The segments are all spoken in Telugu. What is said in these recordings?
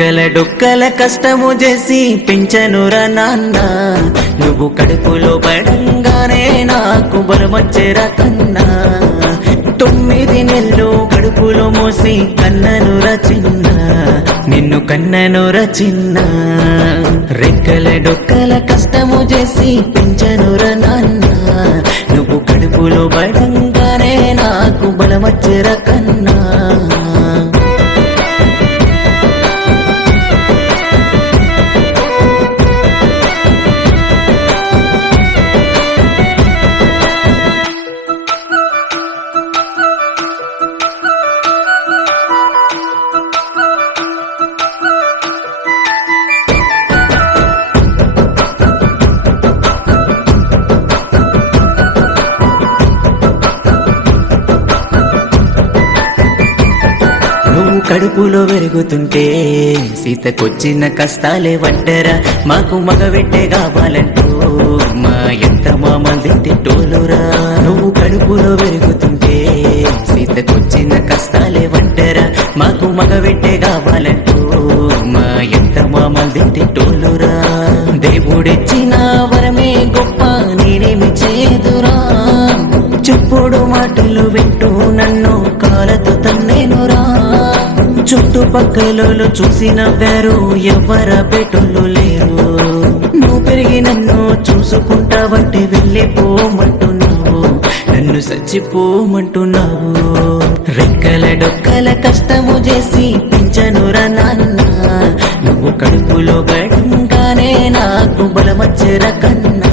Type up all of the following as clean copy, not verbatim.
రెక్కల డొక్కల కష్టము చేసి పెంచనురా నాన్న, నువ్వు కడుపులో పడంగానే నాకు బలమొచ్చేరా కన్నా. 9 నెలలు కడుపులో మోసి కన్ననురా చిన్న, నిన్ను కన్ననురా చిన్న. రెక్కల డొక్కల కష్టము చేసి పెంచనురా నాన్న, నువ్వు కడుపులో పడంగానే నాకు బలమొచ్చేరా కన్నా. కడుపులో పెరుగుతుంటే సీతకొచ్చిన కష్టాలే వడ్డరా, మాకు మగబెట్టే కావాలంటూ మా ఎంత మామల్ది తిట్టోలురా. నువ్వు కడుపులో పెరుగుతుంటే సీతకొచ్చిన కష్టాలే వడ్డరా, మాకు మగబెట్టే కావాలంటూ మా ఎంత మామల్ది తిట్టోలురా. దేవుడిచ్చిన వరమే గొప్ప నేనేమి చేదురా, చెప్పుడు మాటలు వింటూ నన్ను కాలతో తన్నేనురా. చుట్టుపక్కల చూసి నవ్వారు, ఎవర బెటోళ్ళు లేరు. నువ్వు పెరిగి నన్ను చూసుకుంటావంటే వెళ్ళిపోమంటున్నావు, నన్ను చచ్చిపోమంటున్నావు. రెక్కల డొక్కల కష్టము చేసి పెంచనురా నాన్న, నువ్వు కడుపులో పడంగానే నాకు బలమొచ్చేరా కన్నా.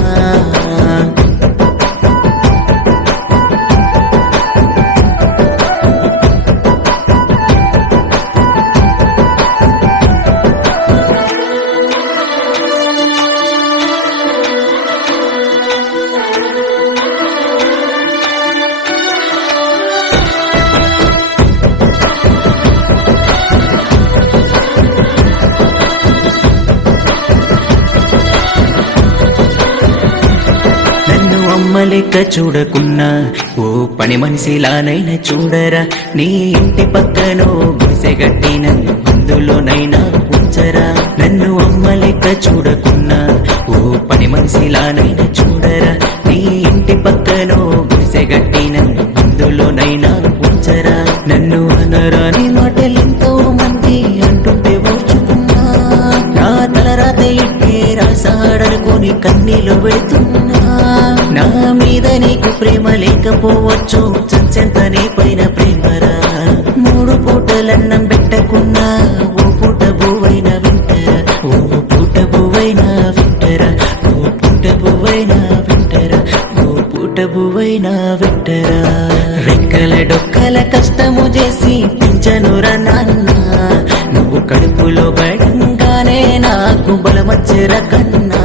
అమ్మ లెక్క చూడకున్నా ఓ పని మనిషిలానైనా చూడరా, నీ ఇంటి పక్కనో గుడిసె గట్టి నన్ను అందులోనైనా ఉంచరా. నన్ను అమ్మ లెక్క చూడకున్నా ఓ పని మనిషిలానైనా చూడరా, నీ ఇంటి పక్కనో గుడిసె గట్టి నన్ను అందులోనైనా ఉంచరా. నన్ను అనరాని మాటలెంతో మంది అంటుంటే ఓర్చుకున్నా, నా తలరాత ఇట్టే రాసాడనుకొని కన్నీళ్ళు పెడుతున్నా. నా మీద నీకు ప్రేమ లేకపోవచ్చు, చచ్చెంత నీ పైన ప్రేమరా. 3 పూటలన్నం పెట్టకున్నా ఓ పూట బువ్వైనా వింటరా, ఓ పూట బువ్వైనా వింటరా, ఓ పూట బువ్వైనా వింటరా, ఓ పూట బువ్వైనా వింటరా. రెక్కల డొక్కల కష్టము చేసి పెంచనురా నాన్న, నువ్వు కడుపులో పడంగానే నాకు బలమొచ్చేరా కన్నా.